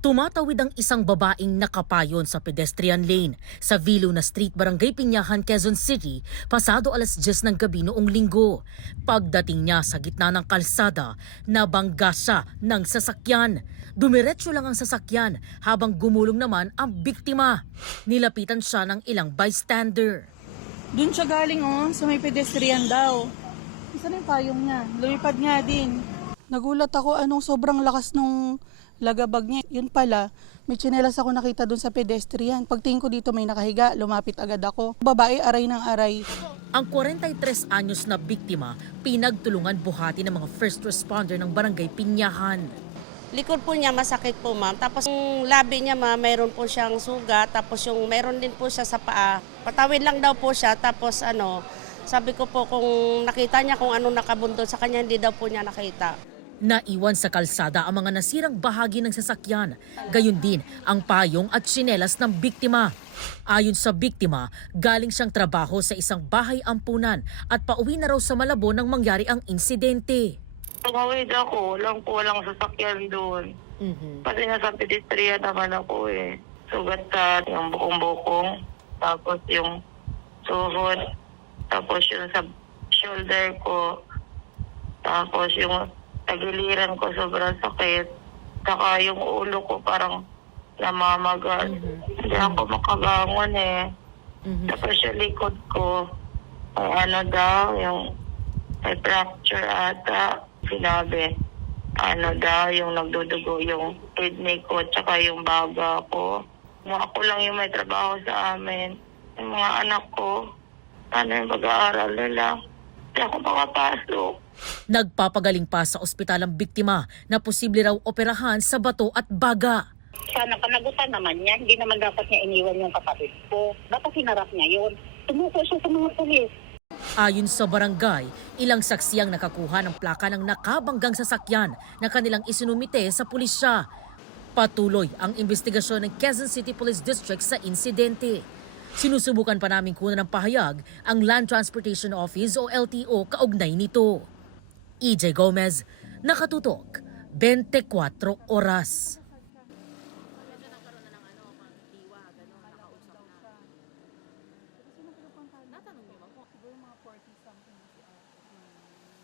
Tumatawid ang isang babaeng nakapayon sa pedestrian lane sa Viluna Street, Barangay Piñahan, Quezon City, pasado alas 10 ng gabi noong linggo. Pagdating niya sa gitna ng kalsada, nabangga siya ng sasakyan. Dumiretso lang ang sasakyan habang gumulong naman ang biktima. Nilapitan siya ng ilang bystander. Doon siya galing sa may pedestrian daw. Isa na yung payong niya. Lumipad nga din. Nagulat ako anong sobrang lakas nung lagabag niya. Yun pala, may tsinelas ako nakita doon sa pedestrian. Pagtingin ko dito may nakahiga, lumapit agad ako. Babae, aray ng aray. Ang 43 anyos na biktima, pinagtulungan buhati ng mga first responder ng Barangay Piñahan. Likod po niya masakit po, ma'am. Tapos yung labi niya, ma'am, mayroon po siyang sugat. Tapos yung mayroon din po siya sa paa. Patawid lang daw po siya. Tapos sabi ko po kung nakita niya kung anong nakabundol sa kanya, hindi daw po niya nakita. Naiwan sa kalsada ang mga nasirang bahagi ng sasakyan. Gayon din ang payong at tsinelas ng biktima. Ayon sa biktima, galing siyang trabaho sa isang bahay ampunan at pauwi na raw sa Malabo nang mangyari ang insidente. Tumawid ako, walang sasakyan doon. Kasi nasa pedestrian naman ako eh. Sugat sa yung bukong-bukong, tapos yung tuhod, tapos yung sa shoulder ko, tapos yung tagiliran ko sobrang sakit. Saka yung ulo ko parang namamagal. Hindi ako makabangon eh. Tapos yung likod ko, yung may fracture ata. Sinabi, yung nagdudugo yung kidney ko tsaka yung baga ko. Ako lang yung may trabaho sa amin. Yung mga anak ko, yung pag-aaral nila. Hindi ako makapasok. Nagpapagaling pa sa ospital ang biktima na posible raw operahan sa bato at baga. Sana panagutan naman niya, hindi naman dapat niya iniwan yung kapatid ko. Dapat hinarap niya yun. Tumuko siya sa mga pulis. Ayon sa barangay, ilang saksi ang nakakuha ng plaka ng nakabanggang sasakyan na kanilang isinumite sa pulisya. Patuloy ang investigasyon ng Quezon City Police District sa insidente. Sinusubukan pa namin kunan ng pahayag ang Land Transportation Office o LTO kaugnay nito. EJ Gomez, Nakatutok, 24 Oras.